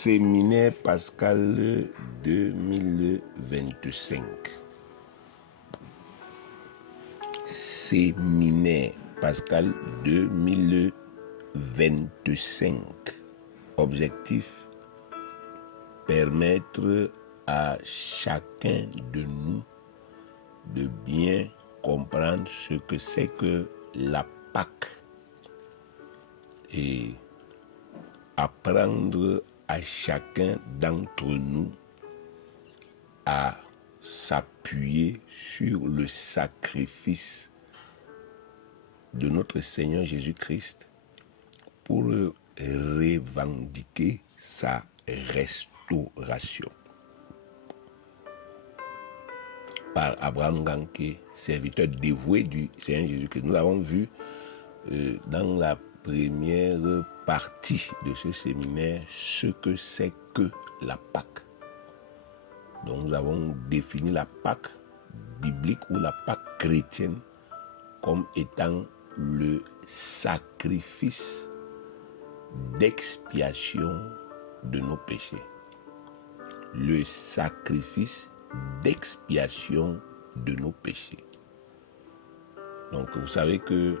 Séminaire Pascal 2025. Séminaire Pascal 2025. Objectif: permettre à chacun de nous de bien comprendre ce que c'est que la Pâque et apprendre à chacun d'entre nous à s'appuyer sur le sacrifice de notre Seigneur Jésus-Christ pour revendiquer sa restauration. Par Abraham Ganké, serviteur dévoué du Seigneur Jésus-Christ. Nous avons vu dans la première partie de ce séminaire ce que c'est que la Pâque. Donc nous avons défini la Pâque biblique ou la Pâque chrétienne comme étant le sacrifice d'expiation de nos péchés. Le sacrifice d'expiation de nos péchés. Donc vous savez que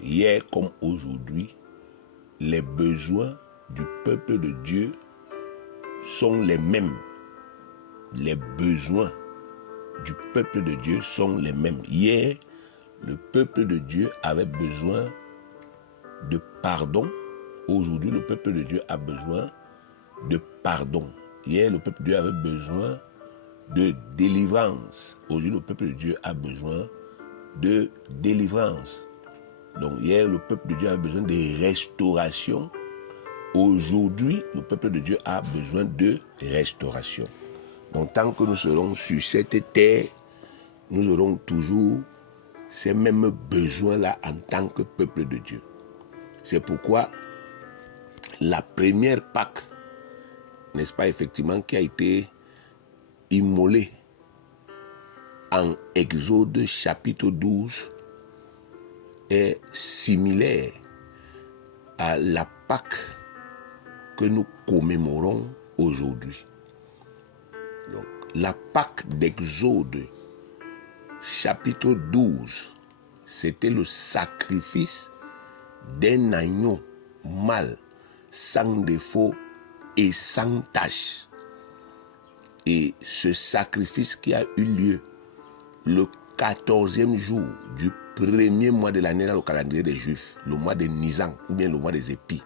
hier comme aujourd'hui, les besoins du peuple de Dieu sont les mêmes. Les besoins du peuple de Dieu sont les mêmes. Hier, le peuple de Dieu avait besoin de pardon. Aujourd'hui, le peuple de Dieu a besoin de pardon. Hier, le peuple de Dieu avait besoin de délivrance. Aujourd'hui, le peuple de Dieu a besoin de délivrance. Donc hier, le peuple de Dieu a besoin de restauration. Aujourd'hui, le peuple de Dieu a besoin de restauration. Donc tant que nous serons sur cette terre, nous aurons toujours ces mêmes besoins-là en tant que peuple de Dieu. C'est pourquoi la première Pâque, n'est-ce pas, effectivement, qui a été immolée en Exode chapitre 12, est similaire à la Pâque que nous commémorons aujourd'hui. Donc, la Pâque d'Exode, chapitre 12, c'était le sacrifice d'un agneau mâle, sans défaut et sans tache. Et ce sacrifice qui a eu lieu le 14e jour du premier mois de l'année dans le calendrier des Juifs, le mois de Nisan ou bien le mois des épis,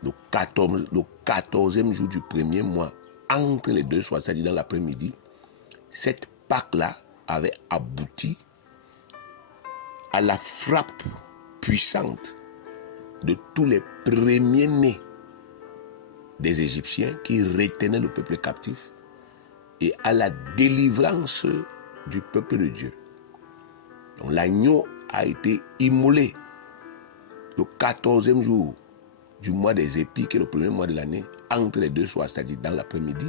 le 14e jour du premier mois, entre les deux soirs, c'est-à-dire dans l'après-midi, cette Pâque-là avait abouti à la frappe puissante de tous les premiers-nés des Égyptiens qui retenaient le peuple captif et à la délivrance du peuple de Dieu. Donc l'agneau a été immolé le 14e jour du mois des épis, qui est le premier mois de l'année, entre les deux soirs, c'est-à-dire dans l'après-midi.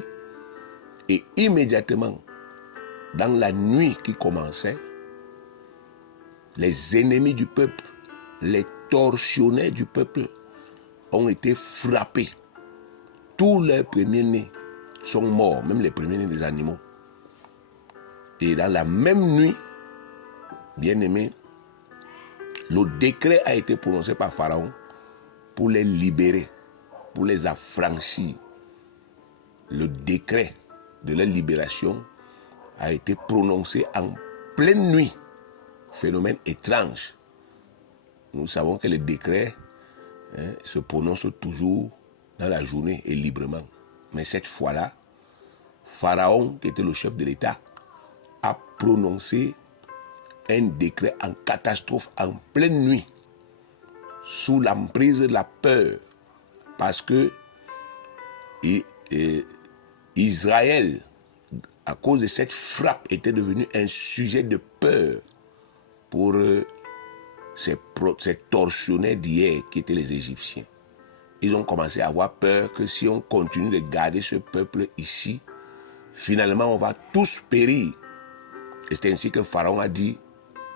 Et immédiatement, dans la nuit qui commençait, les ennemis du peuple, les tortionnaires du peuple ont été frappés. Tous les premiers-nés sont morts, même les premiers-nés des animaux. Et dans la même nuit, bien-aimés, le décret a été prononcé par Pharaon pour les libérer, pour les affranchir. Le décret de leur libération a été prononcé en pleine nuit. Phénomène étrange. Nous savons que les décrets se prononcent toujours dans la journée et librement. Mais cette fois-là, Pharaon, qui était le chef de l'État, a prononcé un décret en catastrophe en pleine nuit, sous l'emprise de la peur, parce que Israël, à cause de cette frappe, était devenu un sujet de peur pour ces tortionnaires d'hier qui étaient les Égyptiens. Ils ont commencé à avoir peur que si on continue de garder ce peuple ici, finalement on va tous périr. Et c'est ainsi que Pharaon a dit: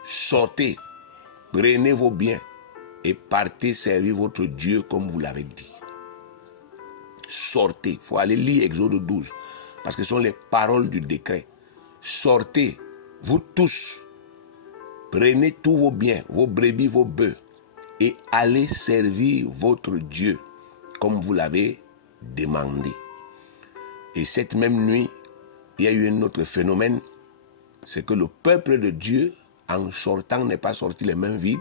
sortez, prenez vos biens et partez servir votre Dieu comme vous l'avez dit. sortez. Il faut aller lire Exode 12, parce que ce sont les paroles du décret. Sortez, vous tous, prenez tous vos biens, vos brebis, vos bœufs, et allez servir votre Dieu, comme vous l'avez demandé. Et cette même nuit, il y a eu un autre phénomène, c'est que le peuple de Dieu, en sortant, n'est pas sorti les mains vides,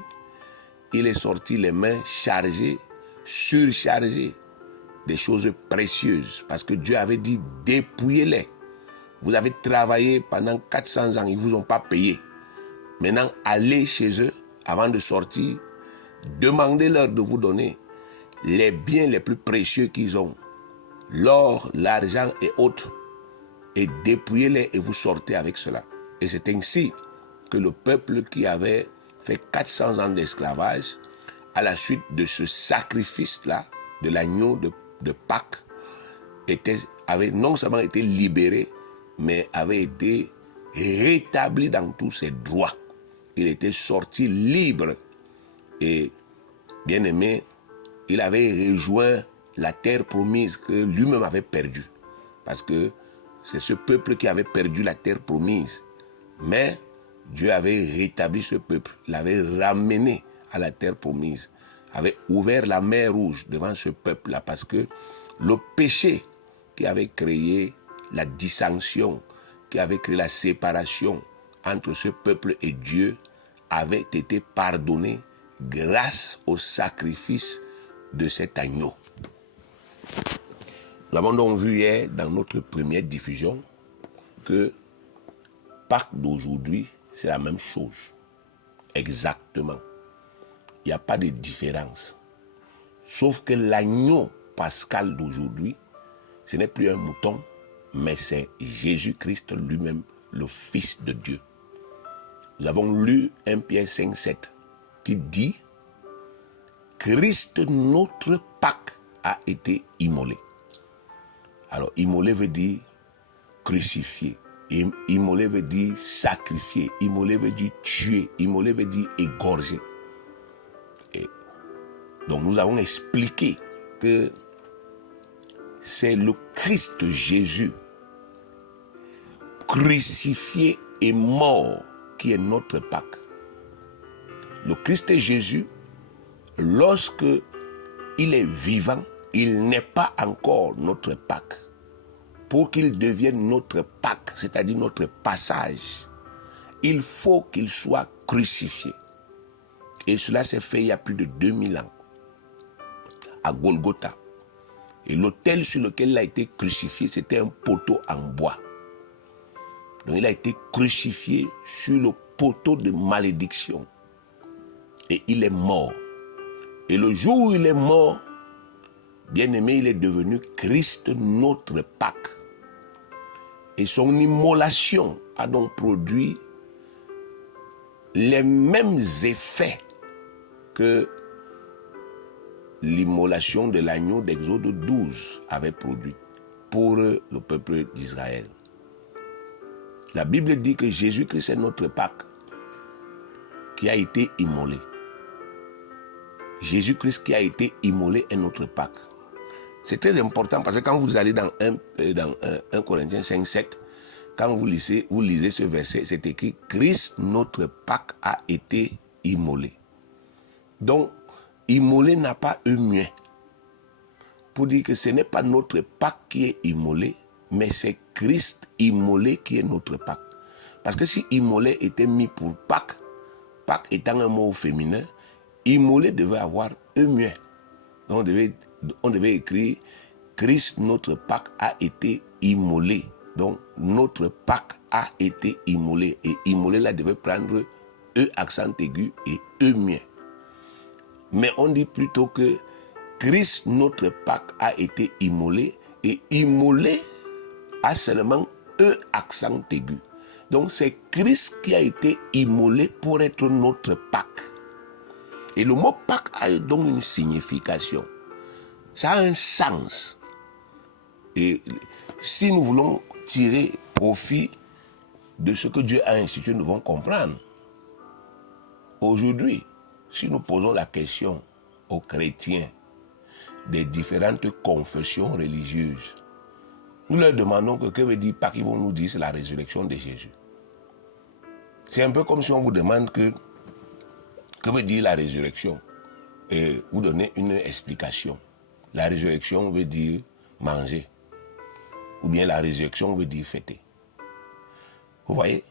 il est sorti les mains chargées, surchargées, des choses précieuses, parce que Dieu avait dit, dépouillez-les. Vous avez travaillé pendant 400 ans, ils ne vous ont pas payé. Maintenant, allez chez eux, avant de sortir, demandez-leur de vous donner les biens les plus précieux qu'ils ont, l'or, l'argent et autres, et dépouillez-les et vous sortez avec cela. Et c'est ainsi que le peuple qui avait fait 400 ans d'esclavage, à la suite de ce sacrifice-là, de l'agneau de Pâques, avait non seulement été libéré, mais avait été rétabli dans tous ses droits. Il était sorti libre et, bien aimé, il avait rejoint la terre promise que lui-même avait perdue. Parce que c'est ce peuple qui avait perdu la terre promise. Mais Dieu avait rétabli ce peuple, l'avait ramené à la terre promise, avait ouvert la mer Rouge devant ce peuple-là, parce que le péché qui avait créé la dissension, qui avait créé la séparation entre ce peuple et Dieu, avait été pardonné grâce au sacrifice de cet agneau. Nous avons donc vu hier dans notre première diffusion que Pâques d'aujourd'hui, c'est la même chose. Exactement. Il n'y a pas de différence. Sauf que l'agneau pascal d'aujourd'hui, ce n'est plus un mouton, mais c'est Jésus-Christ lui-même, le Fils de Dieu. Nous avons lu 1 Pierre 5, 7, qui dit « Christ, notre Pâques, a été immolé ». Alors, immolé veut dire crucifié. Immolé veut dire sacrifié. Immolé veut dire tuer. Immolé veut dire égorger. Et donc, nous avons expliqué que c'est le Christ Jésus, crucifié et mort, qui est notre Pâques. Le Christ Jésus, lorsque il est vivant, il n'est pas encore notre Pâques. Pour qu'il devienne notre Pâques, c'est-à-dire notre passage, il faut qu'il soit crucifié. Et cela s'est fait il y a plus de 2000 ans, à Golgotha. Et l'autel sur lequel il a été crucifié, c'était un poteau en bois. Donc il a été crucifié sur le poteau de malédiction. Et il est mort. Et le jour où il est mort, bien aimé, il est devenu Christ notre Pâques. Et son immolation a donc produit les mêmes effets que l'immolation de l'agneau d'Exode 12 avait produit pour le peuple d'Israël. La Bible dit que Jésus-Christ est notre Pâques qui a été immolé. Jésus-Christ qui a été immolé est notre Pâques. C'est très important parce que quand vous allez dans 1 Corinthiens 5, 7, quand vous lisez ce verset, c'est écrit « Christ, notre Pâques, a été immolé ». Donc, immolé n'a pas un muet. Pour dire que ce n'est pas notre Pâques qui est immolé, mais c'est Christ immolé qui est notre Pâques. Parce que si immolé était mis pour Pâques, Pâques étant un mot féminin, immolé devait avoir un muet. Donc on devait écrire Christ, notre Pâques, a été immolé. Donc, notre Pâques a été immolé. Et immolé, là, devait prendre E accent aigu et E muet. Mais on dit plutôt que Christ, notre Pâques, a été immolé. Et immolé a seulement E accent aigu. Donc, c'est Christ qui a été immolé pour être notre Pâques. Et le mot Pâques a donc une signification. Ça a un sens. Et si nous voulons tirer profit de ce que Dieu a institué, nous devons comprendre. Aujourd'hui, si nous posons la question aux chrétiens, des différentes confessions religieuses. Nous leur demandons que veut dire Pâques, ils vont nous dire c'est la résurrection de Jésus. C'est un peu comme si on vous demande que veut dire la résurrection et vous donnez une explication. La résurrection veut dire manger. Ou bien la résurrection veut dire fêter. Vous voyez,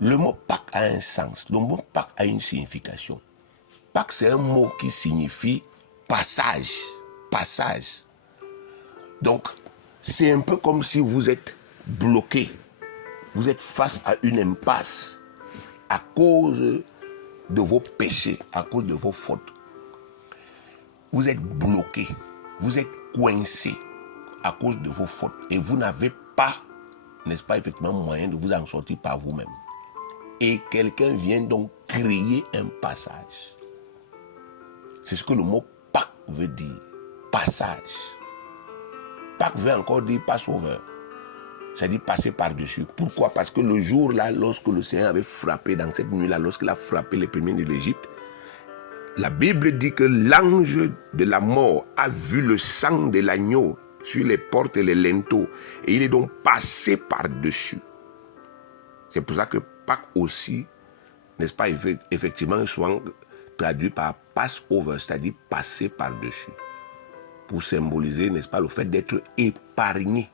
le mot Pâques a un sens, le mot Pâques a une signification. Pâques, c'est un mot qui signifie passage, passage. Donc, c'est un peu comme si vous êtes bloqué, vous êtes face à une impasse à cause de vos péchés, à cause de vos fautes. Vous êtes bloqué, vous êtes coincé à cause de vos fautes et vous n'avez pas, n'est-ce pas, effectivement, moyen de vous en sortir par vous-même. Et quelqu'un vient donc créer un passage. C'est ce que le mot Pâques veut dire, passage. Pâques veut encore dire Passover. C'est-à-dire passer par-dessus. Pourquoi? Parce que le jour-là, lorsque le Seigneur avait frappé, dans cette nuit-là, lorsqu'il a frappé les premiers de l'Égypte, la Bible dit que l'ange de la mort a vu le sang de l'agneau sur les portes et les linteaux. Et il est donc passé par-dessus. C'est pour ça que Pâques aussi, n'est-ce pas, effectivement, souvent traduit par Passover, c'est-à-dire passer par-dessus. Pour symboliser, n'est-ce pas, le fait d'être épargné.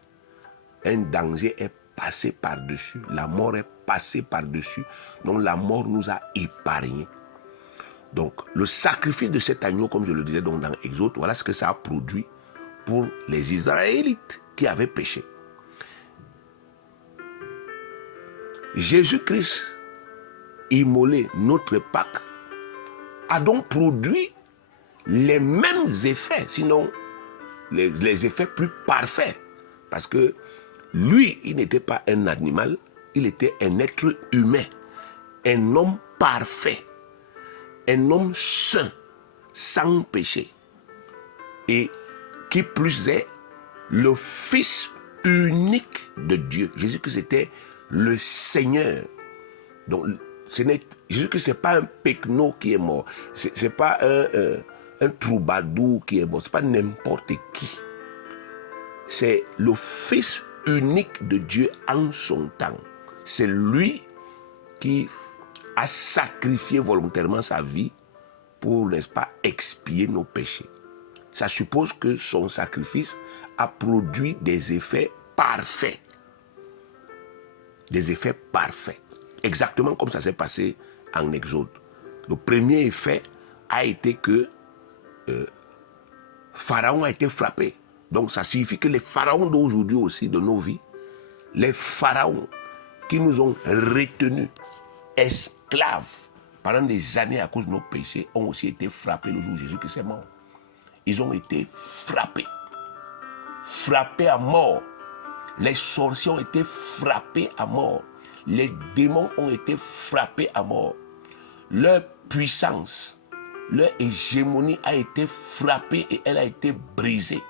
Un danger est passé par-dessus. La mort est passée par-dessus. Donc la mort nous a épargnés. Donc le sacrifice de cet agneau, comme je le disais donc dans Exode, voilà ce que ça a produit pour les Israélites qui avaient péché. Jésus-Christ, immolé, notre Pâques, a donc produit les mêmes effets, sinon les effets plus parfaits. Parce que lui, il n'était pas un animal, il était un être humain, un homme parfait, un homme saint, sans péché. Et qui plus est, le Fils unique de Dieu. Jésus-Christ était le Seigneur. Donc, Jésus-Christ, ce n'est pas un pecno qui est mort. Ce n'est pas un troubadour qui est mort. Ce n'est pas n'importe qui. C'est le Fils unique de Dieu en son temps. C'est lui qui a sacrifié volontairement sa vie pour, n'est-ce pas, expier nos péchés. Ça suppose que son sacrifice a produit des effets parfaits. Des effets parfaits. Exactement comme ça s'est passé en Exode. Le premier effet a été que Pharaon a été frappé. Donc ça signifie que les pharaons d'aujourd'hui aussi, de nos vies, les pharaons qui nous ont retenus esclaves pendant des années à cause de nos péchés, ont aussi été frappés le jour où Jésus-Christ est mort. Ils ont été frappés. Frappés à mort. Les sorciers ont été frappés à mort. Les démons ont été frappés à mort. Leur puissance, leur hégémonie a été frappée et elle a été brisée.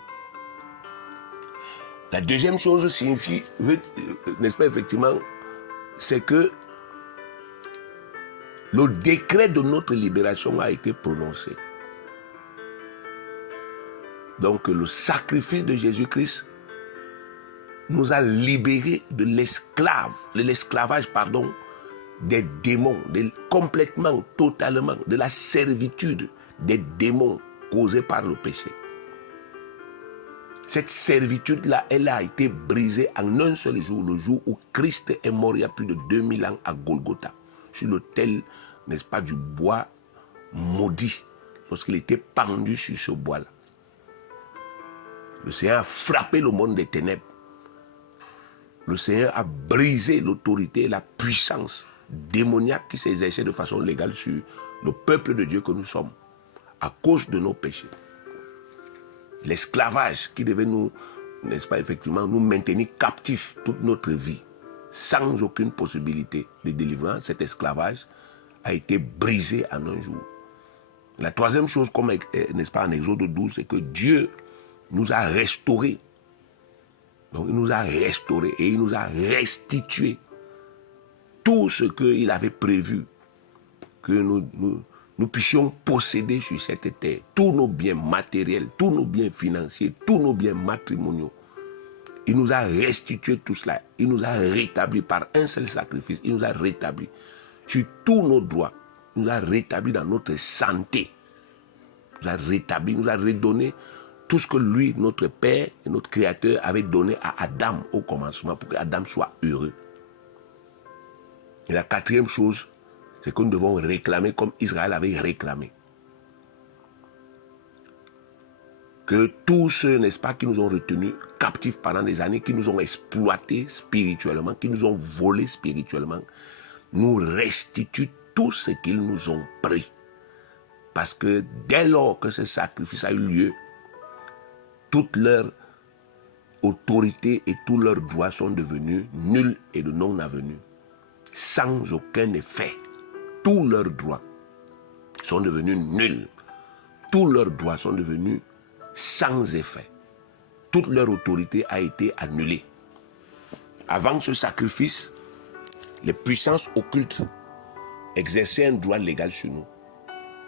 La deuxième chose signifie, n'est-ce pas, effectivement, c'est que le décret de notre libération a été prononcé. Donc le sacrifice de Jésus-Christ nous a libérés de l'esclavage, des démons, complètement, totalement, de la servitude des démons causés par le péché. Cette servitude-là, elle a été brisée en un seul jour, le jour où Christ est mort il y a plus de 2000 ans à Golgotha, sur l'autel, n'est-ce pas, du bois maudit, lorsqu'il était pendu sur ce bois-là. Le Seigneur a frappé le monde des ténèbres. Le Seigneur a brisé l'autorité et la puissance démoniaque qui s'exerçait de façon légale sur le peuple de Dieu que nous sommes, à cause de nos péchés. L'esclavage qui devait nous, n'est-ce pas, effectivement, nous maintenir captifs toute notre vie, sans aucune possibilité de délivrance, cet esclavage a été brisé en un jour. La troisième chose, comme, n'est-ce pas, en Exode 12, c'est que Dieu nous a restaurés. Donc il nous a restaurés et il nous a restitué tout ce qu'il avait prévu que nous nous puissions posséder sur cette terre tous nos biens matériels, tous nos biens financiers, tous nos biens matrimoniaux. Il nous a restitué tout cela. Il nous a rétabli par un seul sacrifice. Il nous a rétabli sur tous nos droits. Il nous a rétabli dans notre santé. Il nous a rétabli, il nous a redonné tout ce que lui, notre Père et notre Créateur, avait donné à Adam au commencement pour qu'Adam soit heureux. Et la quatrième chose, c'est que nous devons réclamer comme Israël avait réclamé. Que tous ceux, n'est-ce pas, qui nous ont retenus captifs pendant des années, qui nous ont exploités spirituellement, qui nous ont volés spirituellement, nous restituent tout ce qu'ils nous ont pris. Parce que dès lors que ce sacrifice a eu lieu, toute leur autorité et tous leurs droits sont devenus nuls et de non-avenus, sans aucun effet. Tous leurs droits sont devenus nuls. Tous leurs droits sont devenus sans effet. Toute leur autorité a été annulée. Avant ce sacrifice, les puissances occultes exerçaient un droit légal sur nous.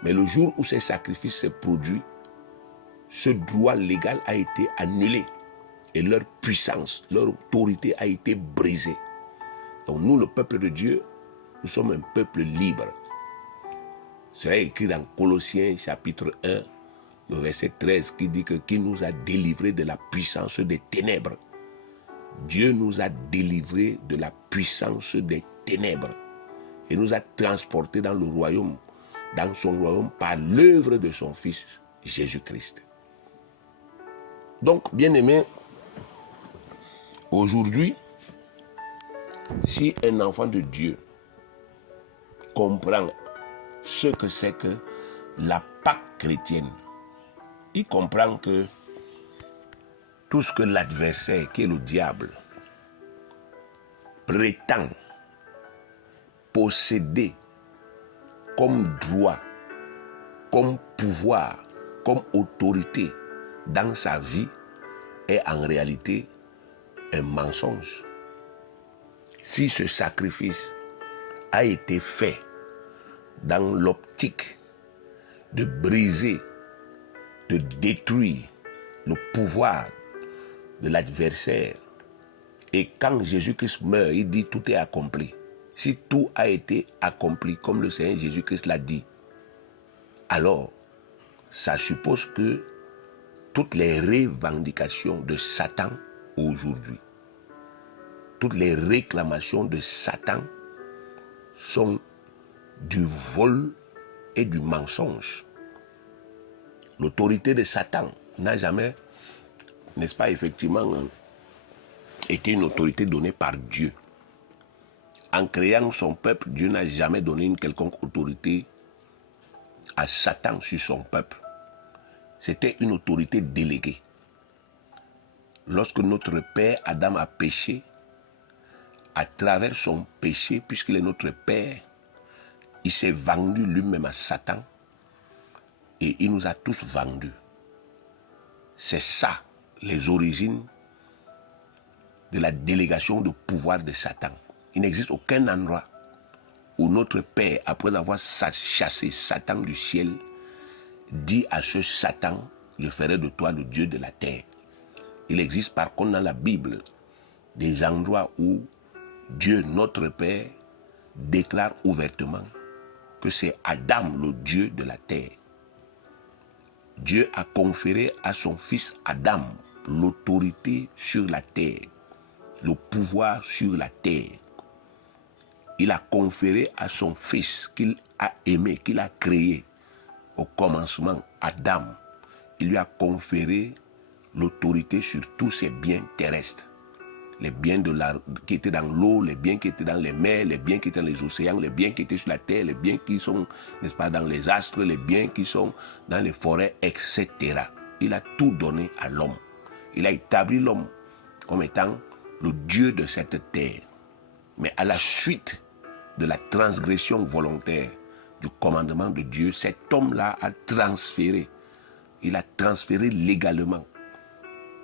Mais le jour où ce sacrifice s'est produit, ce droit légal a été annulé et leur puissance, leur autorité a été brisée. Donc nous, le peuple de Dieu, nous sommes un peuple libre. Cela est écrit dans Colossiens chapitre 1, le verset 13, qui dit que qui nous a délivrés de la puissance des ténèbres. Dieu nous a délivrés de la puissance des ténèbres et nous a transportés dans le royaume, dans son royaume par l'œuvre de son Fils Jésus-Christ. Donc, bien-aimés, aujourd'hui, si un enfant de Dieu comprend ce que c'est que la Pâque chrétienne, il comprend que tout ce que l'adversaire, qui est le diable, prétend posséder comme droit, comme pouvoir, comme autorité dans sa vie est en réalité un mensonge. Si ce sacrifice a été fait dans l'optique de briser, de détruire le pouvoir de l'adversaire, et quand Jésus-Christ meurt, il dit tout est accompli. Si tout a été accompli comme le Seigneur Jésus-Christ l'a dit, alors ça suppose que toutes les revendications de Satan aujourd'hui, toutes les réclamations de Satan sont du vol et du mensonge. L'autorité de Satan n'a jamais, n'est-ce pas, effectivement, été une autorité donnée par Dieu. En créant son peuple, Dieu n'a jamais donné une quelconque autorité à Satan sur son peuple. C'était une autorité déléguée. Lorsque notre père Adam a péché, à travers son péché, puisqu'il est notre père, il s'est vendu lui-même à Satan et il nous a tous vendus. C'est ça, les origines de la délégation de pouvoir de Satan. Il n'existe aucun endroit où notre Père, après avoir chassé Satan du ciel, dit à ce Satan, je ferai de toi le Dieu de la terre. Il existe par contre dans la Bible des endroits où Dieu, notre Père, déclare ouvertement que c'est Adam le Dieu de la terre. Dieu a conféré à son fils Adam l'autorité sur la terre, le pouvoir sur la terre. Il a conféré à son fils qu'il a aimé, qu'il a créé au commencement, Adam. Il lui a conféré l'autorité sur tous ses biens terrestres. Les biens qui étaient dans l'eau, les biens qui étaient dans les mers, les biens qui étaient dans les océans, les biens qui étaient sur la terre, les biens qui sont, n'est-ce pas, dans les astres, les biens qui sont dans les forêts, etc. Il a tout donné à l'homme. Il a établi l'homme comme étant le Dieu de cette terre. Mais à la suite de la transgression volontaire du commandement de Dieu, cet homme-là a transféré, il a transféré légalement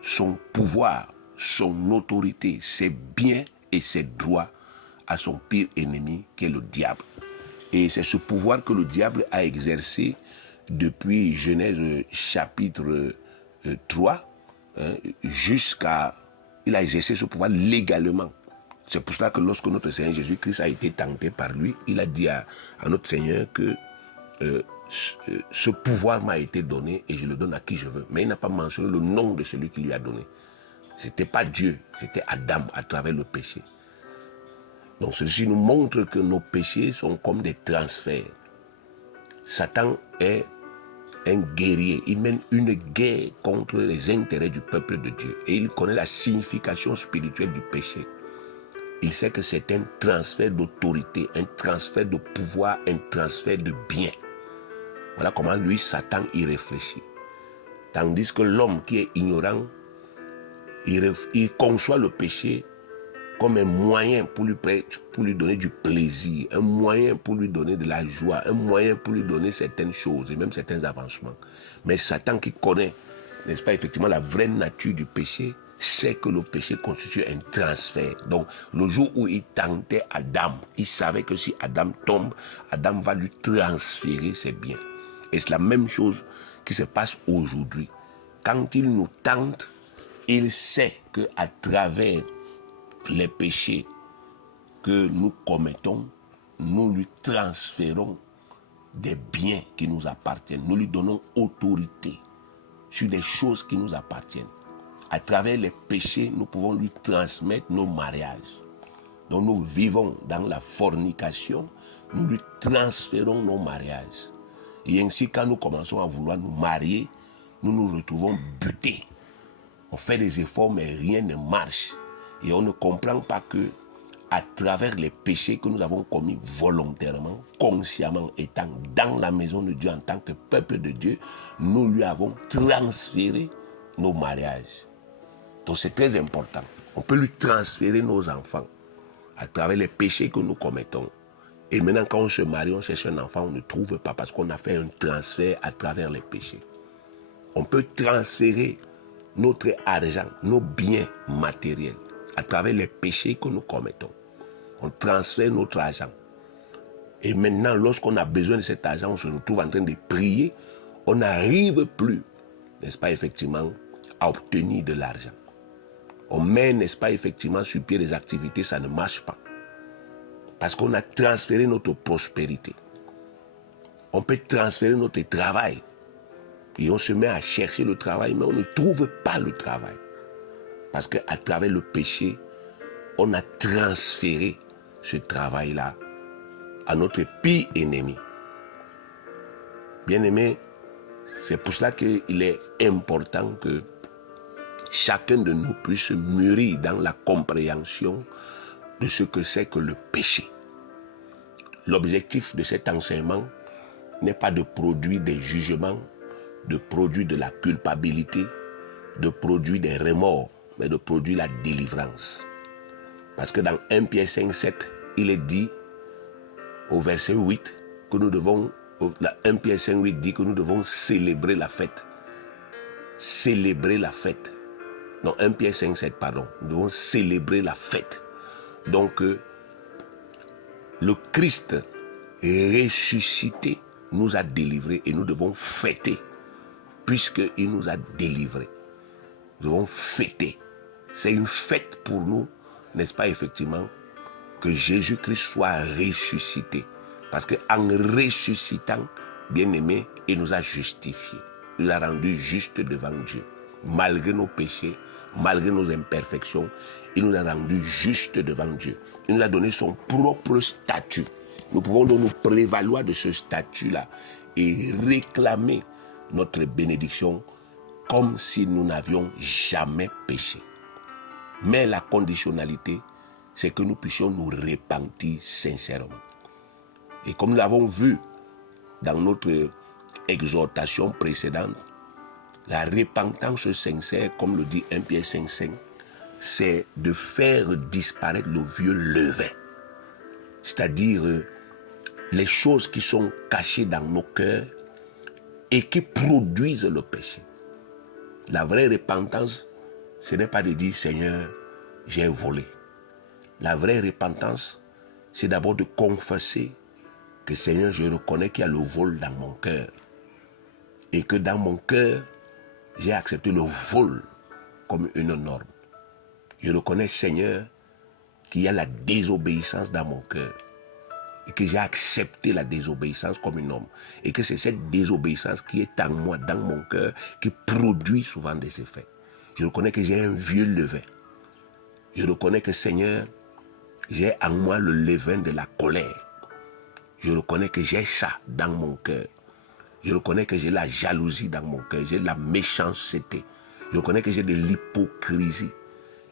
son pouvoir, son autorité, ses biens et ses droits à son pire ennemi qui est le diable. Et c'est ce pouvoir que le diable a exercé depuis Genèse chapitre 3 hein, jusqu'à... Il a exercé ce pouvoir légalement. C'est pour cela que lorsque notre Seigneur Jésus-Christ a été tenté par lui, il a dit à notre Seigneur que ce pouvoir m'a été donné et je le donne à qui je veux. Mais il n'a pas mentionné le nom de celui qui lui a donné. Ce n'était pas Dieu, c'était Adam à travers le péché. Donc ceci nous montre que nos péchés sont comme des transferts. Satan est un guerrier, il mène une guerre contre les intérêts du peuple de Dieu. Et il connaît la signification spirituelle du péché. Il sait que c'est un transfert d'autorité, un transfert de pouvoir, un transfert de bien. Voilà comment lui, Satan, y réfléchit. Tandis que l'homme qui est ignorant, il conçoit le péché comme un moyen pour lui donner du plaisir, un moyen pour lui donner de la joie, un moyen pour lui donner certaines choses et même certains avancements. Mais Satan qui connaît, n'est-ce pas, effectivement la vraie nature du péché, sait que le péché constitue un transfert. Donc, le jour où il tentait Adam, il savait que si Adam tombe, Adam va lui transférer ses biens. Et c'est la même chose qui se passe aujourd'hui. Quand il nous tente, il sait qu'à travers les péchés que nous commettons, nous lui transférons des biens qui nous appartiennent. Nous lui donnons autorité sur des choses qui nous appartiennent. À travers les péchés, nous pouvons lui transmettre nos mariages. Donc nous vivons dans la fornication, nous lui transférons nos mariages. Et ainsi, quand nous commençons à vouloir nous marier, nous nous retrouvons butés. On fait des efforts, mais rien ne marche. Et on ne comprend pas que, à travers les péchés que nous avons commis volontairement, consciemment, étant dans la maison de Dieu en tant que peuple de Dieu, nous lui avons transféré nos mariages. Donc c'est très important. On peut lui transférer nos enfants à travers les péchés que nous commettons. Et maintenant, quand on se marie, on cherche un enfant, on ne trouve pas parce qu'on a fait un transfert à travers les péchés. On peut transférer notre argent, nos biens matériels à travers les péchés que nous commettons. On transfère notre argent. Et maintenant, lorsqu'on a besoin de cet argent, on se retrouve en train de prier. On n'arrive plus, n'est-ce pas, effectivement, à obtenir de l'argent. On met, n'est-ce pas, effectivement, sur pied des activités, ça ne marche pas. Parce qu'on a transféré notre prospérité. On peut transférer notre travail. Et on se met à chercher le travail, mais on ne trouve pas le travail. Parce qu'à travers le péché, on a transféré ce travail-là à notre pire ennemi. Bien-aimé, c'est pour cela qu'il est important que chacun de nous puisse mûrir dans la compréhension de ce que c'est que le péché. L'objectif de cet enseignement n'est pas de produire des jugements, de produire de la culpabilité, de produire des remords, mais de produire la délivrance. Parce que dans 1 Pierre 5, 7, il est dit au verset 8 que nous devons, 1 Pierre 5, 8 dit que nous devons célébrer la fête. Célébrer la fête. Non, 1 Pierre 5, 7, pardon. Nous devons célébrer la fête. Donc, le Christ ressuscité nous a délivrés et nous devons fêter puisqu'il nous a délivrés. Nous devons fêter. C'est une fête pour nous, n'est-ce pas, effectivement, que Jésus-Christ soit ressuscité. Parce qu'en ressuscitant, bien-aimé, il nous a justifiés. Il nous a rendus justes devant Dieu. Malgré nos péchés, malgré nos imperfections, il nous a rendus justes devant Dieu. Il nous a donné son propre statut. Nous pouvons donc nous prévaloir de ce statut-là et réclamer notre bénédiction comme si nous n'avions jamais péché. Mais la conditionnalité, c'est que nous puissions nous repentir sincèrement. Et comme nous l'avons vu dans notre exhortation précédente, la repentance sincère, comme le dit 1 Pierre 5, 5, c'est de faire disparaître le vieux levain. C'est-à-dire les choses qui sont cachées dans nos cœurs et qui produisent le péché. La vraie repentance, ce n'est pas de dire « Seigneur, j'ai volé ». La vraie repentance, c'est d'abord de confesser que Seigneur, je reconnais qu'il y a le vol dans mon cœur. Et que dans mon cœur, j'ai accepté le vol comme une norme. Je reconnais, Seigneur, qu'il y a la désobéissance dans mon cœur. Et que j'ai accepté la désobéissance comme une norme. Et que c'est cette désobéissance qui est en moi, dans mon cœur, qui produit souvent des effets. Je reconnais que j'ai un vieux levain. Je reconnais que, Seigneur, j'ai en moi le levain de la colère. Je reconnais que j'ai ça dans mon cœur. Je reconnais que j'ai la jalousie dans mon cœur. J'ai de la méchanceté. Je reconnais que j'ai de l'hypocrisie.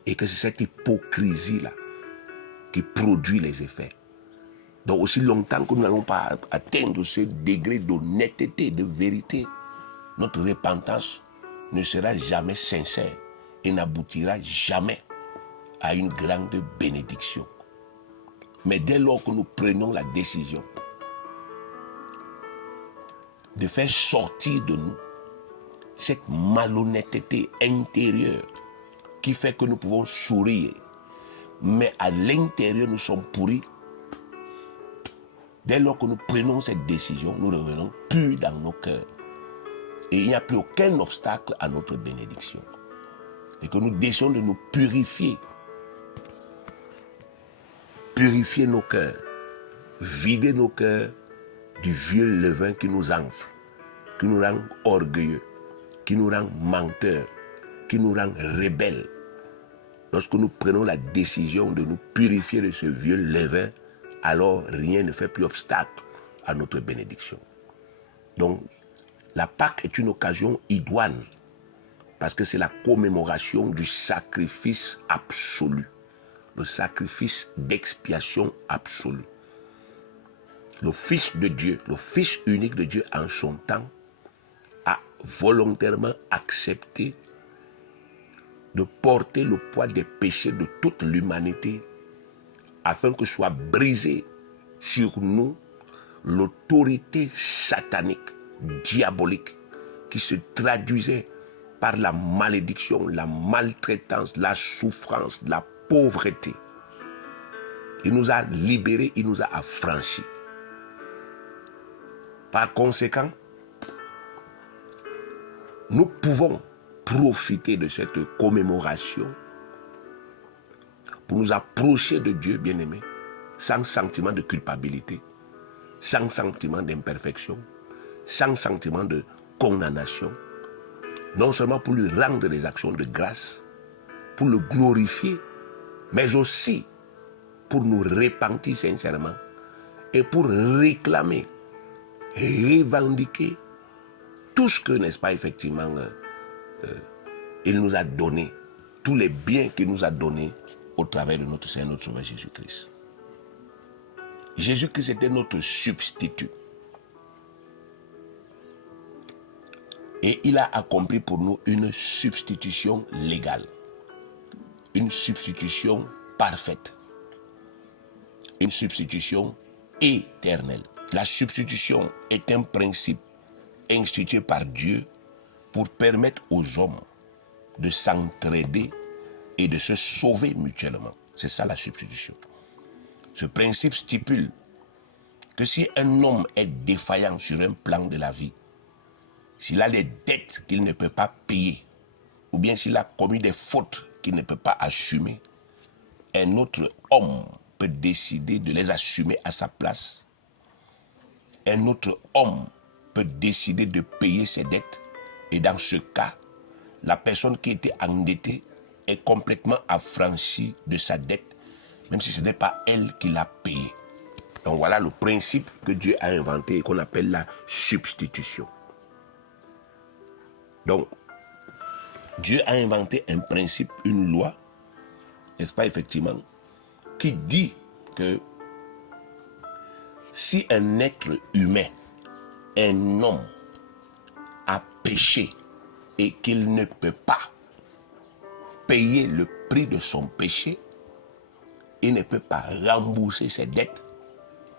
Et que c'est cette hypocrisie-là qui produit les effets. Donc aussi longtemps que nous n'allons pas atteindre ce degré d'honnêteté, de vérité, notre repentance ne sera jamais sincère et n'aboutira jamais à une grande bénédiction. Mais dès lors que nous prenons la décision de faire sortir de nous cette malhonnêteté intérieure qui fait que nous pouvons sourire, mais à l'intérieur nous sommes pourris, dès lors que nous prenons cette décision, nous revenons purs dans nos cœurs. Et il n'y a plus aucun obstacle à notre bénédiction. Et que nous décidons de nous purifier. Purifier nos cœurs. Vider nos cœurs du vieux levain qui nous enfle, qui nous rend orgueilleux, qui nous rend menteurs, qui nous rend rebelles. Lorsque nous prenons la décision de nous purifier de ce vieux levain, alors rien ne fait plus obstacle à notre bénédiction. Donc, la Pâque est une occasion idoine, parce que c'est la commémoration du sacrifice absolu, le sacrifice d'expiation absolue. Le Fils de Dieu, le Fils unique de Dieu en son temps, a volontairement accepté de porter le poids des péchés de toute l'humanité afin que soit brisée sur nous l'autorité satanique, diabolique, qui se traduisait par la malédiction, la maltraitance, la souffrance, la pauvreté. Il nous a libérés, il nous a affranchis. Par conséquent, nous pouvons profiter de cette commémoration pour nous approcher de Dieu bien-aimé, sans sentiment de culpabilité, sans sentiment d'imperfection, sans sentiment de condamnation, non seulement pour lui rendre des actions de grâce, pour le glorifier, mais aussi pour nous repentir sincèrement et pour réclamer, revendiquer tout ce que, n'est-ce pas, effectivement, il nous a donné, tous les biens qu'il nous a donnés au travers de notre Seigneur, notre Sauveur Jésus-Christ. Jésus-Christ était notre substitut. Et il a accompli pour nous une substitution légale. Une substitution parfaite. Une substitution éternelle. La substitution est un principe institué par Dieu pour permettre aux hommes de s'entraider et de se sauver mutuellement. C'est ça la substitution. Ce principe stipule que si un homme est défaillant sur un plan de la vie, s'il a des dettes qu'il ne peut pas payer, ou bien s'il a commis des fautes qu'il ne peut pas assumer, un autre homme peut décider de les assumer à sa place. Un autre homme peut décider de payer ses dettes, et dans ce cas, la personne qui était endettée est complètement affranchie de sa dette, même si ce n'est pas elle qui l'a payée. Donc voilà le principe que Dieu a inventé et qu'on appelle la substitution. Donc, Dieu a inventé un principe, une loi, n'est-ce pas, effectivement, qui dit que si un être humain, un homme, a péché et qu'il ne peut pas payer le prix de son péché, il ne peut pas rembourser ses dettes,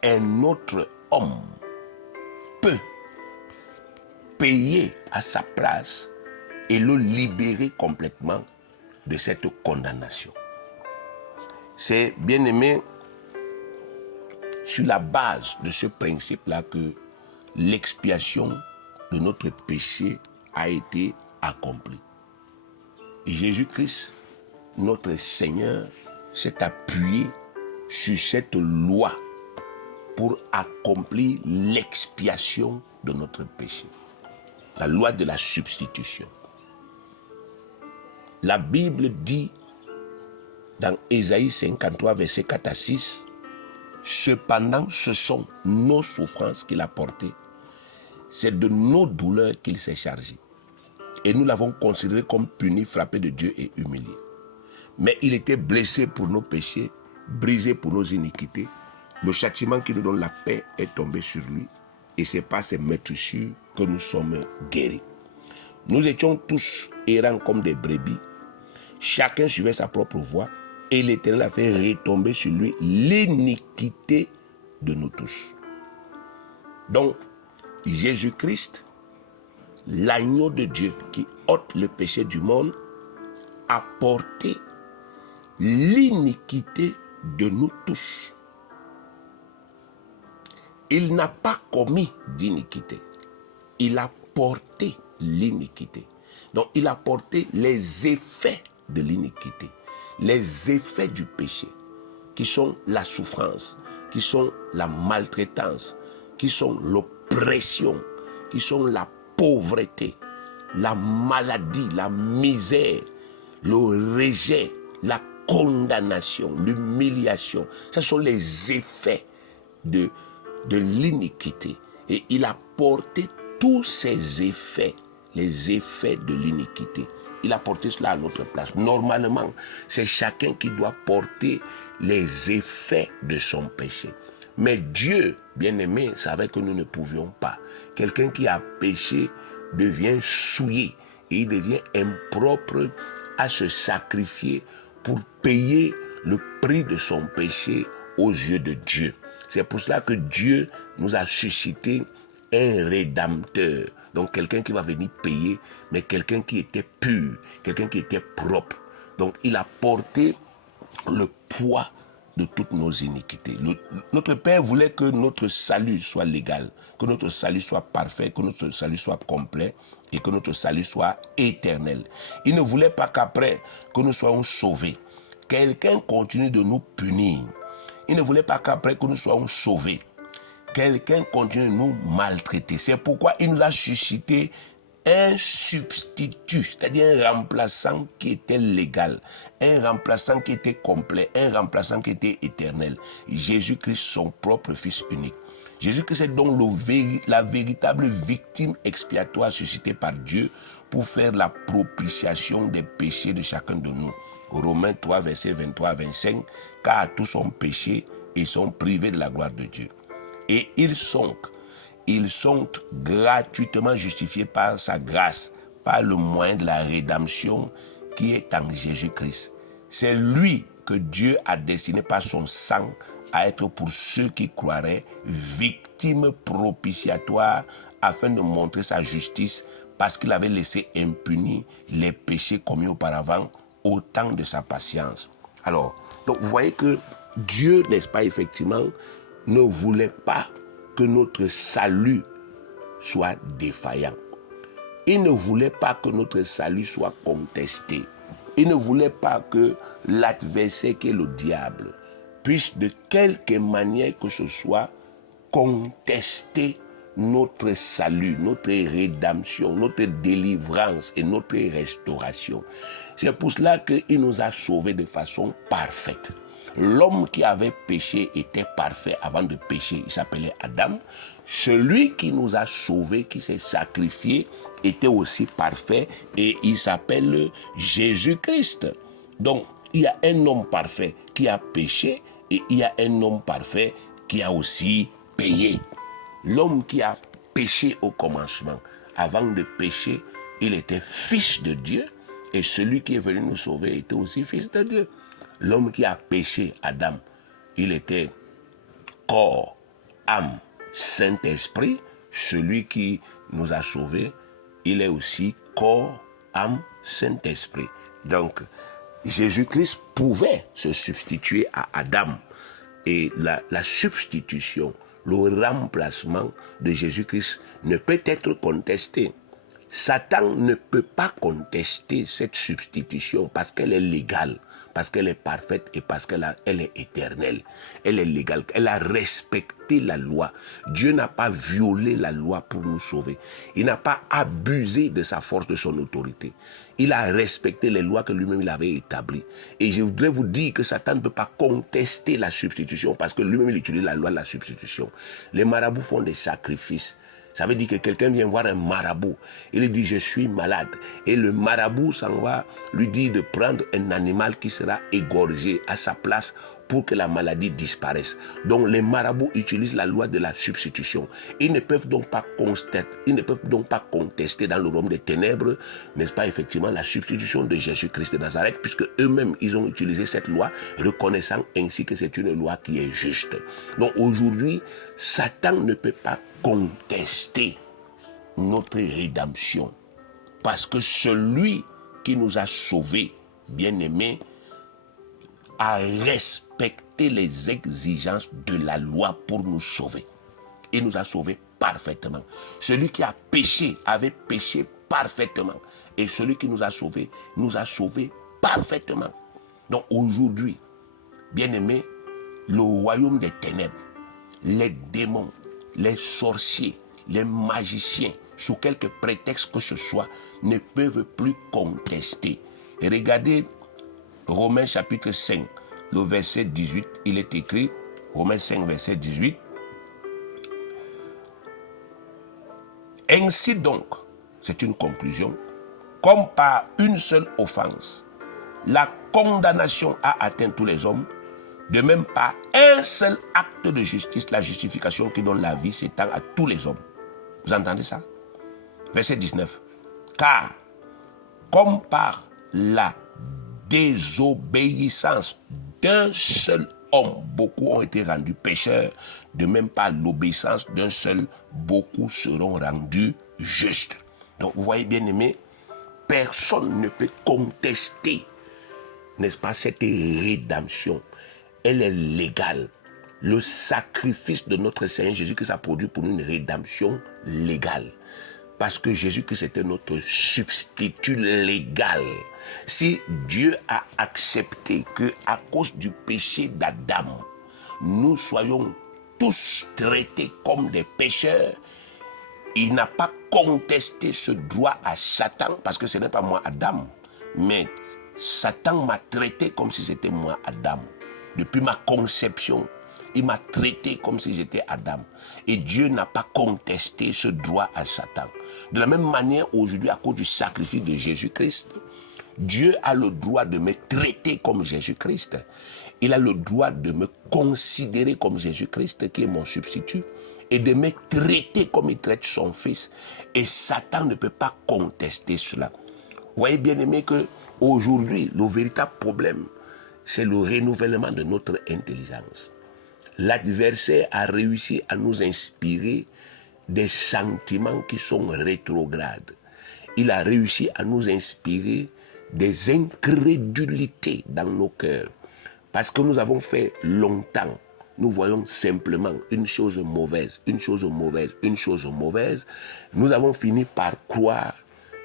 un autre homme peut payer à sa place et le libérer complètement de cette condamnation. C'est, bien aimé, sur la base de ce principe-là que l'expiation de notre péché a été accomplie. Et Jésus-Christ, notre Seigneur, s'est appuyé sur cette loi pour accomplir l'expiation de notre péché. La loi de la substitution. La Bible dit dans Ésaïe 53, versets 4 à 6, « Cependant, ce sont nos souffrances qu'il a portées, c'est de nos douleurs qu'il s'est chargé. Et nous l'avons considéré comme puni, frappé de Dieu et humilié. Mais il était blessé pour nos péchés, brisé pour nos iniquités. Le châtiment qui nous donne la paix est tombé sur lui. Et c'est par ses meurtrissures que nous sommes guéris. Nous étions tous errants comme des brebis. Chacun suivait sa propre voie. Et l'Éternel a fait retomber sur lui l'iniquité de nous tous. » Donc, Jésus-Christ, l'agneau de Dieu qui ôte le péché du monde, a porté l'iniquité de nous tous. Il n'a pas commis d'iniquité. Il a porté l'iniquité. Donc, il a porté les effets de l'iniquité, les effets du péché, qui sont la souffrance, qui sont la maltraitance, qui sont l'oppression, qui sont la pauvreté, la maladie, la misère, le rejet, la condamnation, l'humiliation. Ce sont les effets de l'iniquité. Et il a porté tous ces effets, les effets de l'iniquité. Il a porté cela à notre place. Normalement, c'est chacun qui doit porter les effets de son péché. Mais Dieu, bien-aimé, savait que nous ne pouvions pas. Quelqu'un qui a péché devient souillé et il devient impropre à se sacrifier pour payer le prix de son péché aux yeux de Dieu. C'est pour cela que Dieu nous a suscité un rédempteur. Donc quelqu'un qui va venir payer, mais quelqu'un qui était pur, quelqu'un qui était propre. Donc il a porté le poids de toutes nos iniquités. Notre Père voulait que notre salut soit légal, que notre salut soit parfait, que notre salut soit complet et que notre salut soit éternel. Il ne voulait pas qu'après que nous soyons sauvés, quelqu'un continue de nous punir. Il ne voulait pas qu'après que nous soyons sauvés, quelqu'un continue de nous maltraiter. C'est pourquoi il nous a suscité un substitut, c'est-à-dire un remplaçant qui était légal, un remplaçant qui était complet, un remplaçant qui était éternel. Jésus-Christ, son propre Fils unique. Jésus-Christ est donc la véritable victime expiatoire suscitée par Dieu pour faire la propitiation des péchés de chacun de nous. Romains 3, versets 23 à 25, car tous ont péché et sont privés de la gloire de Dieu. Et ils sont gratuitement justifiés par sa grâce, par le moyen de la rédemption qui est en Jésus-Christ. C'est lui que Dieu a destiné par son sang à être pour ceux qui croiraient victime propitiatoire afin de montrer sa justice parce qu'il avait laissé impunis les péchés commis auparavant au temps de sa patience. Alors, donc vous voyez que Dieu, n'est-ce pas, effectivement, ne voulait pas que notre salut soit défaillant. Il ne voulait pas que notre salut soit contesté. Il ne voulait pas que l'adversaire qui est le diable puisse de quelque manière que ce soit contester notre salut, notre rédemption, notre délivrance et notre restauration. C'est pour cela qu'il nous a sauvés de façon parfaite. L'homme qui avait péché était parfait avant de pécher. Il s'appelait Adam. Celui qui nous a sauvés, qui s'est sacrifié, était aussi parfait et il s'appelle Jésus-Christ. Donc, il y a un homme parfait qui a péché et il y a un homme parfait qui a aussi payé. L'homme qui a péché au commencement, avant de pécher, il était fils de Dieu et celui qui est venu nous sauver était aussi fils de Dieu. L'homme qui a péché, Adam, il était corps, âme, Saint-Esprit. Celui qui nous a sauvés, il est aussi corps, âme, Saint-Esprit. Donc, Jésus-Christ pouvait se substituer à Adam et la substitution, le remplacement de Jésus-Christ ne peut être contesté. Satan ne peut pas contester cette substitution parce qu'elle est légale, parce qu'elle est parfaite et parce qu'elle est éternelle. Elle est légale, elle a respecté la loi. Dieu n'a pas violé la loi pour nous sauver. Il n'a pas abusé de sa force, de son autorité. Il a respecté les lois que lui-même il avait établies. Et je voudrais vous dire que Satan ne peut pas contester la substitution parce que lui-même il utilise la loi de la substitution. Les marabouts font des sacrifices. Ça veut dire que quelqu'un vient voir un marabout. Il lui dit, je suis malade. Et le marabout s'en va lui dire de prendre un animal qui sera égorgé à sa place pour que la maladie disparaisse. Donc les marabouts utilisent la loi de la substitution. Ils ne peuvent donc pas contester dans le royaume des ténèbres, n'est-ce pas, effectivement, la substitution de Jésus-Christ de Nazareth, puisque eux-mêmes, ils ont utilisé cette loi, reconnaissant ainsi que c'est une loi qui est juste. Donc aujourd'hui, Satan ne peut pas contester notre rédemption, parce que celui qui nous a sauvés, bien-aimés, a respecté les exigences de la loi pour nous sauver. Il nous a sauvés parfaitement. Celui qui a péché avait péché parfaitement. Et celui qui nous a sauvés parfaitement. Donc aujourd'hui, bien-aimés, le royaume des ténèbres, les démons, les sorciers, les magiciens, sous quelque prétexte que ce soit, ne peuvent plus contester. Et regardez Romains chapitre 5, le verset 18, il est écrit, Romains 5, verset 18. Ainsi donc, c'est une conclusion, comme par une seule offense, la condamnation a atteint tous les hommes, de même par un seul acte de justice, la justification qui donne la vie s'étend à tous les hommes. Vous entendez ça? Verset 19. Car, comme par la désobéissance d'un seul homme, beaucoup ont été rendus pécheurs, de même par l'obéissance d'un seul, beaucoup seront rendus justes. Donc vous voyez, bien aimé, personne ne peut contester, n'est-ce pas, cette rédemption. Elle est légale. Le sacrifice de notre Seigneur Jésus-Christ a produit pour nous une rédemption légale. Parce que Jésus-Christ était notre substitut légal. Si Dieu a accepté que à cause du péché d'Adam, nous soyons tous traités comme des pécheurs, il n'a pas contesté ce droit à Satan, parce que ce n'est pas moi Adam, mais Satan m'a traité comme si c'était moi Adam. Depuis ma conception, il m'a traité comme si j'étais Adam. Et Dieu n'a pas contesté ce droit à Satan. De la même manière, aujourd'hui, à cause du sacrifice de Jésus-Christ, Dieu a le droit de me traiter comme Jésus-Christ. Il a le droit de me considérer comme Jésus-Christ, qui est mon substitut, et de me traiter comme il traite son fils. Et Satan ne peut pas contester cela. Vous voyez, bien aimé, que aujourd'hui, le véritable problème, c'est le renouvellement de notre intelligence. L'adversaire a réussi à nous inspirer des sentiments qui sont rétrogrades. Il a réussi à nous inspirer des incrédulités dans nos cœurs. Parce que nous avons fait longtemps, nous voyons simplement une chose mauvaise, une chose mauvaise, une chose mauvaise. Nous avons fini par croire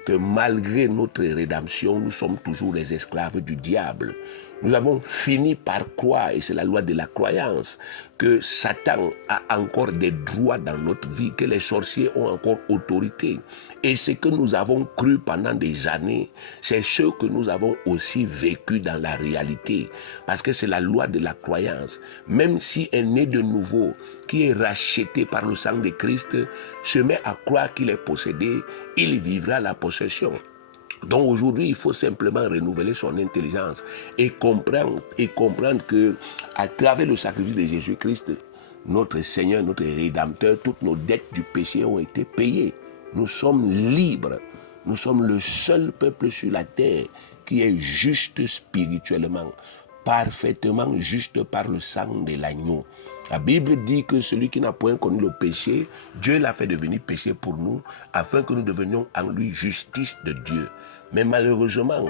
que malgré notre rédemption, nous sommes toujours les esclaves du diable. Nous avons fini par croire, et c'est la loi de la croyance, que Satan a encore des droits dans notre vie, que les sorciers ont encore autorité. Et ce que nous avons cru pendant des années, c'est ce que nous avons aussi vécu dans la réalité. Parce que c'est la loi de la croyance. Même si un né de nouveau, qui est racheté par le sang de Christ, se met à croire qu'il est possédé, il vivra la possession. Donc aujourd'hui, il faut simplement renouveler son intelligence et comprendre que à travers le sacrifice de Jésus-Christ, notre Seigneur, notre Rédempteur, toutes nos dettes du péché ont été payées. Nous sommes libres. Nous sommes le seul peuple sur la terre qui est juste spirituellement, parfaitement juste par le sang de l'agneau. La Bible dit que celui qui n'a point connu le péché, Dieu l'a fait devenir péché pour nous, afin que nous devenions en lui justice de Dieu. Mais malheureusement,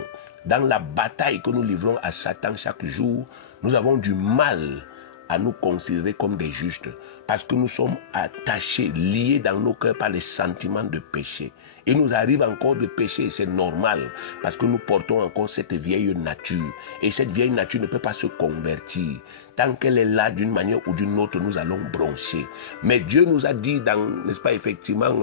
dans la bataille que nous livrons à Satan chaque jour, nous avons du mal à nous considérer comme des justes parce que nous sommes attachés, liés dans nos cœurs par les sentiments de péché. Il nous arrive encore de pécher, c'est normal, parce que nous portons encore cette vieille nature. Et cette vieille nature ne peut pas se convertir. Tant qu'elle est là, d'une manière ou d'une autre, nous allons broncher. Mais Dieu nous a dit dans, n'est-ce pas, effectivement,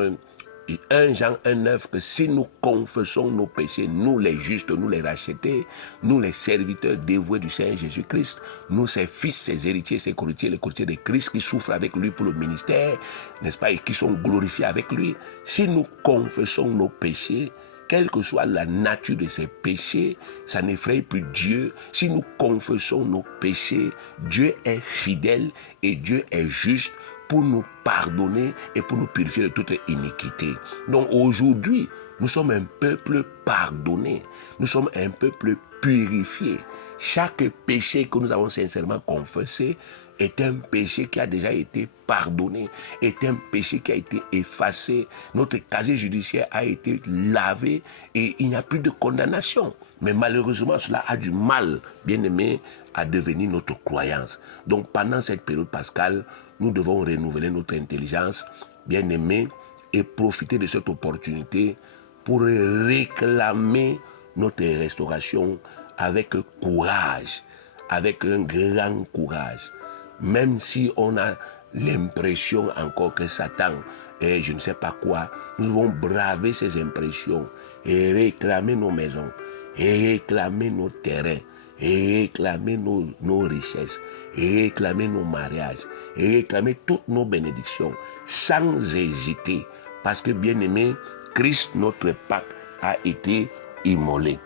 1 Jean 1,9 que si nous confessons nos péchés, nous les justes, nous les rachetés, nous les serviteurs dévoués du Seigneur Jésus-Christ, nous ses fils, ses héritiers, ses courtiers, les courtiers de Christ qui souffrent avec lui pour le ministère, n'est-ce pas, et qui sont glorifiés avec lui, si nous confessons nos péchés, quelle que soit la nature de ces péchés, ça n'effraie plus Dieu. Si nous confessons nos péchés, Dieu est fidèle et Dieu est juste pour nous pardonner et pour nous purifier de toute iniquité. Donc aujourd'hui, nous sommes un peuple pardonné. Nous sommes un peuple purifié. Chaque péché que nous avons sincèrement confessé est un péché qui a déjà été pardonné, est un péché qui a été effacé. Notre casier judiciaire a été lavé et il n'y a plus de condamnation. Mais malheureusement, cela a du mal, bien aimé, à devenir notre croyance. Donc pendant cette période pascale, nous devons renouveler notre intelligence, bien aimé, et profiter de cette opportunité pour réclamer notre restauration avec courage, avec un grand courage. Même si on a l'impression encore que Satan est je ne sais pas quoi, nous devons braver ces impressions et réclamer nos maisons, et réclamer nos terrains, et réclamer nos richesses, et réclamer nos mariages, et réclamer toutes nos bénédictions, sans hésiter, parce que bien aimé, Christ, notre Pâque, a été immolé.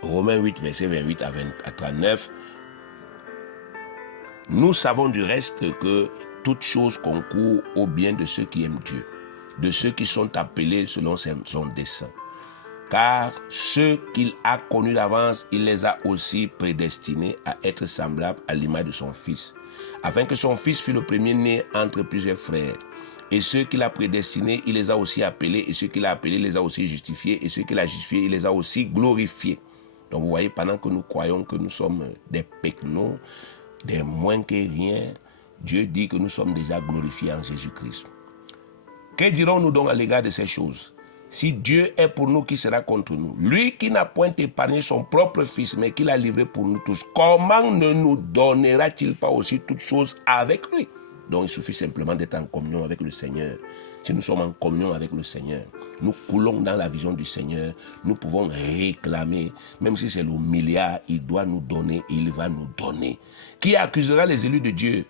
Romains 8, verset 28 à 39, nous savons du reste que toute chose concourt au bien de ceux qui aiment Dieu, de ceux qui sont appelés selon son dessein. Car ceux qu'il a connus d'avance, il les a aussi prédestinés à être semblables à l'image de son Fils, afin que son Fils fût le premier-né entre plusieurs frères. Et ceux qu'il a prédestinés, il les a aussi appelés, et ceux qu'il a appelés, il les a aussi justifiés, et ceux qu'il a justifiés, il les a aussi glorifiés. Donc vous voyez, pendant que nous croyons que nous sommes des pecnos, des moins que rien, Dieu dit que nous sommes déjà glorifiés en Jésus-Christ. Que dirons-nous donc à l'égard de ces choses? Si Dieu est pour nous, qui sera contre nous? Lui qui n'a point épargné son propre Fils, mais qui l'a livré pour nous tous, comment ne nous donnera-t-il pas aussi toutes choses avec lui? Donc il suffit simplement d'être en communion avec le Seigneur. Si nous sommes en communion avec le Seigneur, nous coulons dans la vision du Seigneur, nous pouvons réclamer, même si c'est le milliard, il doit nous donner, il va nous donner. Qui accusera les élus de Dieu?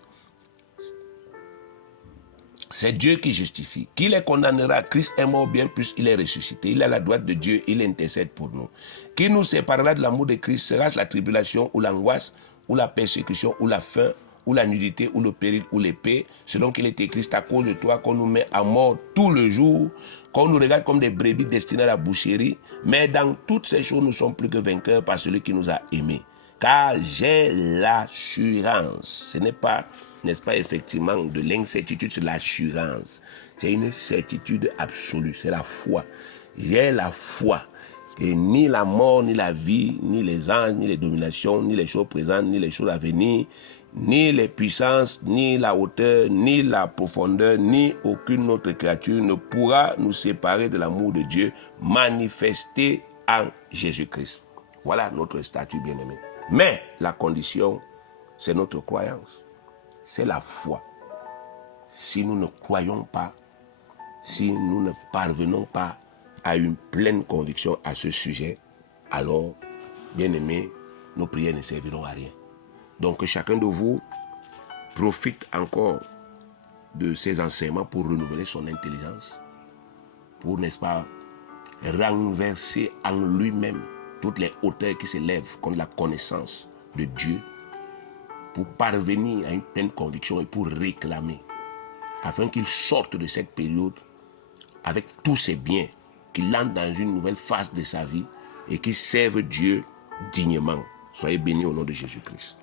C'est Dieu qui justifie. Qui les condamnera? Christ est mort, bien plus il est ressuscité. Il est à la droite de Dieu, il intercède pour nous. Qui nous séparera de l'amour de Christ? Sera-ce la tribulation ou l'angoisse, ou la persécution, ou la faim, ou la nudité, ou le péril, ou l'épée, selon qu'il est écrit, c'est à cause de toi qu'on nous met à mort tout le jour, qu'on nous regarde comme des brebis destinées à la boucherie, mais dans toutes ces choses, nous sommes plus que vainqueurs par celui qui nous a aimés. Car j'ai l'assurance, ce n'est pas, n'est-ce pas, effectivement, de l'incertitude, c'est l'assurance. C'est une certitude absolue, c'est la foi. J'ai la foi. Et ni la mort, ni la vie, ni les anges, ni les dominations, ni les choses présentes, ni les choses à venir, ni les puissances, ni la hauteur, ni la profondeur, ni aucune autre créature ne pourra nous séparer de l'amour de Dieu manifesté en Jésus-Christ. Voilà notre statut bien-aimé. Mais la condition, c'est notre croyance. C'est la foi. Si nous ne croyons pas, si nous ne parvenons pas à une pleine conviction à ce sujet, alors, bien-aimés, nos prières ne serviront à rien. Donc que chacun de vous profite encore de ces enseignements pour renouveler son intelligence, pour, n'est-ce pas, renverser en lui-même toutes les hauteurs qui s'élèvent contre la connaissance de Dieu, pour parvenir à une pleine conviction et pour réclamer, afin qu'il sorte de cette période avec tous ses biens, qu'il entre dans une nouvelle phase de sa vie et qu'il serve Dieu dignement. Soyez bénis au nom de Jésus-Christ.